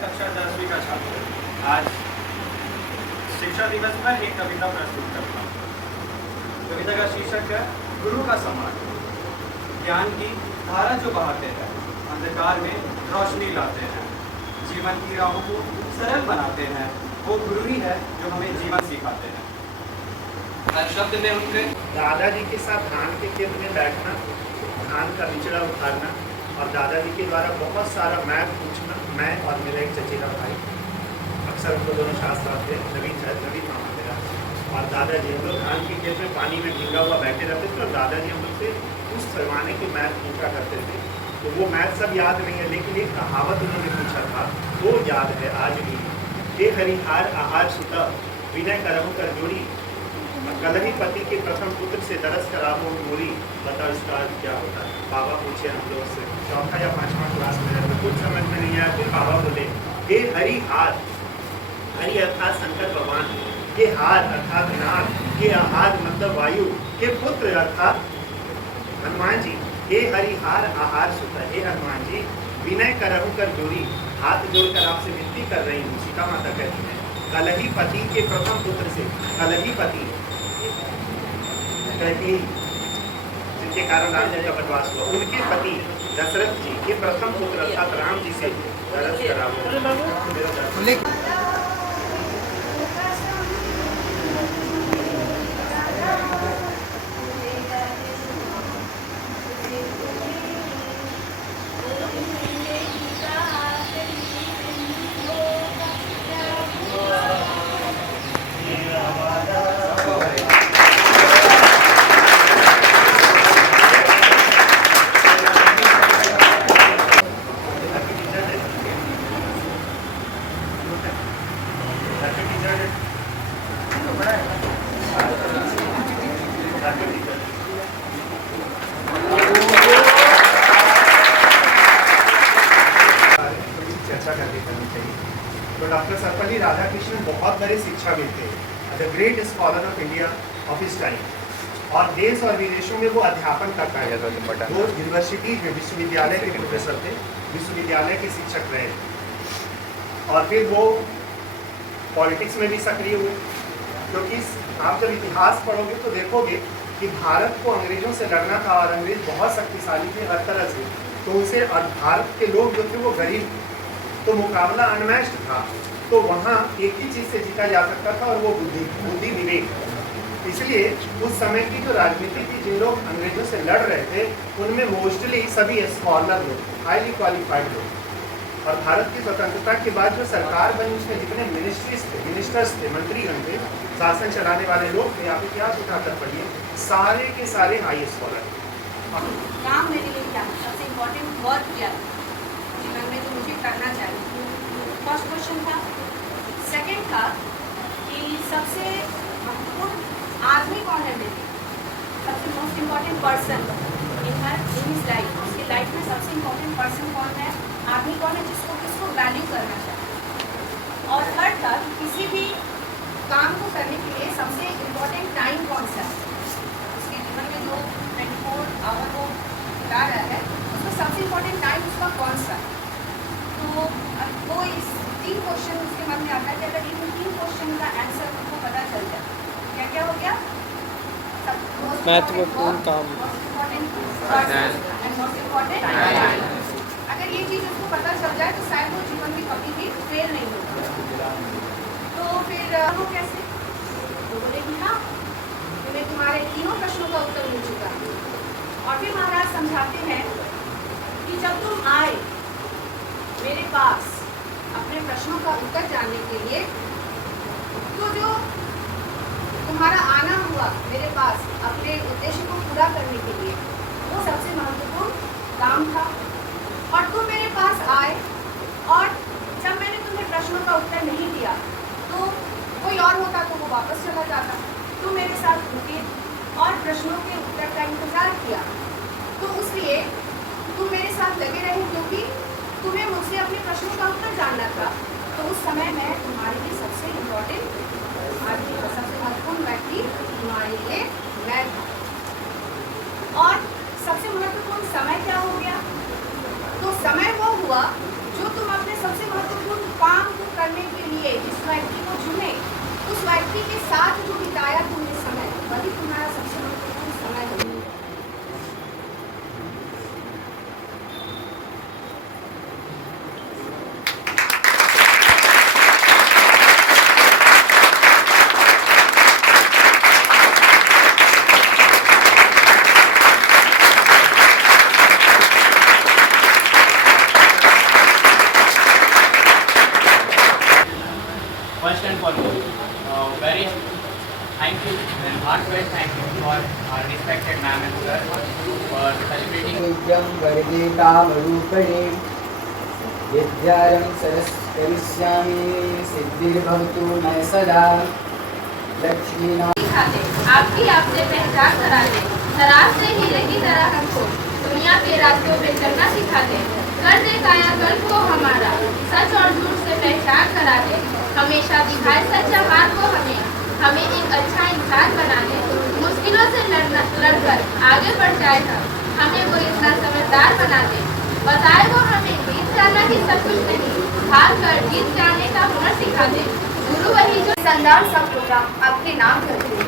कक्षा 10वीं का छात्र आज शिक्षा दिवस पर एक कविता प्रस्तुत करता हूँ। कविता का शीर्षक है गुरु का सम्मान। ज्ञान की धारा जो बहाते हैं, अंधकार में रोशनी लाते हैं, जीवन की राहों को सरल बनाते हैं, वो गुरु ही है जो हमें जीवन सिखाते हैं। हर शब्द में उनके दादाजी के साथ धान के खेत में बैठना, धान का बिचड़ा उखाड़ना और दादाजी के द्वारा बहुत सारा मैथ पूछना। मैं और मेरा एक चचेरा भाई, अक्सर उनको दोनों शास्त्र आते हैं, नवीन मामा मेरा, और दादाजी हम लोग धान के खेत में पानी में भीगा हुआ बैठे रहते थे और दादाजी हम लोग से उस जमाने के मैथ पूछा करते थे। तो वो मैथ सब याद नहीं है, लेकिन एक कहावत उन्होंने पूछा था वो याद है आज भी। हे हरिहार आहार सुता, विनय करहु कर जोड़ी, कलही पति के प्रथम पुत्र से दरस करावो मोरी। बताओ इसका अर्थ क्या होता है? बाबा पूछे हम लोग से, चौथा या पांचवा क्लास में रहते, कुछ समझ में नहीं आया। फिर बाबा बोले हे हरिहार, हरि अर्थात शंकर भगवान, हे हार अर्थात नाग, हे आहार मतलब वायु, हे पुत्र अर्थात हनुमान जी। हे हरिहार आहार सुता, हे हनुमान जी विनय करहु कर जोड़ी, हाथ जोड़कर आपसे विनती कर रही हूँ। सीता माता कहती है कलही पति के प्रथम पुत्र से, कलही पति कहती जिनके कारण राम जी का वनवास हुआ, उनके पति दशरथ जी के प्रथम पुत्र अर्थात राम जी से दरस करावो। तो डॉक्टर सर्वपल्ली राधाकृष्णन बहुत बड़े शिक्षाविद थे, the great scholar of India of his time, और देश और विदेशों में वो अध्यापन करता है। वो यूनिवर्सिटी में विश्वविद्यालय के प्रोफेसर थे, विश्वविद्यालय के शिक्षक रहे, और फिर वो पॉलिटिक्स में भी सक्रिय हुए। क्योंकि आप जब इतिहास पढ़ोगे तो देखोगे कि भारत को अंग्रेजों से लड़ना था और अंग्रेज बहुत शक्तिशाली थे हर तरह से, तो उसे भारत के लोग जो थे वो गरीब, तो मुकाबला अनमैच्ड था। तो वहाँ एक ही चीज़ से जीता जा सकता था और वो बुद्धि विवेक। इसलिए उस समय की जो राजनीति थी, जिन लोग अंग्रेजों से लड़ रहे थे उनमें मोस्टली सभी स्कॉलर लोग, हाईली क्वालिफाइड लोग। और भारत की स्वतंत्रता के बाद जो सरकार बनी उसमें जितने मिनिस्टर्स थे, मंत्रीगण थे, शासन चलाने वाले लोग थे, आप इतिहास उठाकर पढ़िए, सारे के सारे हाई स्कॉलर। काम मेरे लिए क्या है, सबसे इम्पोर्टेंट वर्क क्या है जीवन में जो मुझे करना चाहिए? फर्स्ट क्वेश्चन था। सेकंड था कि सबसे महत्वपूर्ण आदमी कौन है मेरे, सबसे most important person in his life, उसकी लाइफ में सबसे इम्पॉर्टेंट पर्सन कौन है, आदमी कौन है जिसको किसको वैल्यू करना चाहिए। और थर्ड था कि किसी भी काम को करने के लिए सबसे इम्पॉर्टेंट टाइम कौन सा है, उसके जीवन में जो 24 आवर वो बता रहा है उसमें सबसे इम्पोर्टेंट टाइम उसका कौन सा है। तो वो इस 3 क्वेश्चन उसके मन में आता है कि अगर इन 3 क्वेश्चन का आंसर उसको पता चल जाए, क्या क्या हो गया, महत्वपूर्ण काम, अगर ये चीज़ उसको पता चल जाए तो शायद वो जीवन में कभी भी फेल नहीं होगा। तो फिर वो कैसे, तो बोले कि हाँ तुम्हें तुम्हारे तीनों प्रश्नों का उत्तर मिल चुका है। और फिर महाराज समझाते हैं कि जब तुम आए मेरे पास अपने प्रश्नों का उत्तर जानने के लिए, तो जो तुम्हारा आना हुआ मेरे पास अपने उद्देश्य को पूरा करने के लिए, वो सबसे महत्वपूर्ण काम था। और तुम मेरे पास आए और जब मैंने तुम्हें प्रश्नों का उत्तर नहीं दिया तो कोई और होता तो वो वापस चला जाता। तुम मेरे साथ रुके और प्रश्नों के उत्तर का इंतजार किया, तो इसलिए तुम मेरे साथ लगे रहे क्योंकि तुम्हें मुझसे अपने प्रश्नों का उत्तर जानना था। तो उस समय मैं तुम्हारे लिए सबसे इम्पोर्टेंट आदमी, सबसे महत्वपूर्ण व्यक्ति तुम्हारे लिए मैं था। और सबसे महत्वपूर्ण समय क्या हो गया, तो समय वो हुआ जो तुम अपने सबसे महत्वपूर्ण व्यक्ति को चुने, उस व्यक्ति के साथ जो बिताया तुमने समय, वही तुम्हारा सबसे महत्वपूर्ण समय होगा। First and foremost, very thank you and heartfelt thank you for our respected ma'am and sir for celebrating. नित्यं वरदे कामरूपिणे विद्यारं सरस्करिष्यामि सिद्धिर्भवतु मे सदा लक्ष्मीना। सिखा दे, आप भी आपसे पहचान करा दे, शराब से हीरे की तरह हमको दुनिया के रास्तों पे चलना सिखा दे, कर दे कायाकल्प को हमारा, सच और झूठ से पहचान करा दे, हमेशा दिखाए सच्चा मार्ग को हमें एक अच्छा इंसान बना दे, मुश्किलों से लड़कर आगे बढ़ जाए हमें वो इतना समझदार बना दे, बताए वो हमें जीत जाना ही सब कुछ नहीं, हार कर जीत जाने का हुनर सिखा दे, गुरु वही जो शानदार सा प्रोग्राम आपके नाम करते हैं।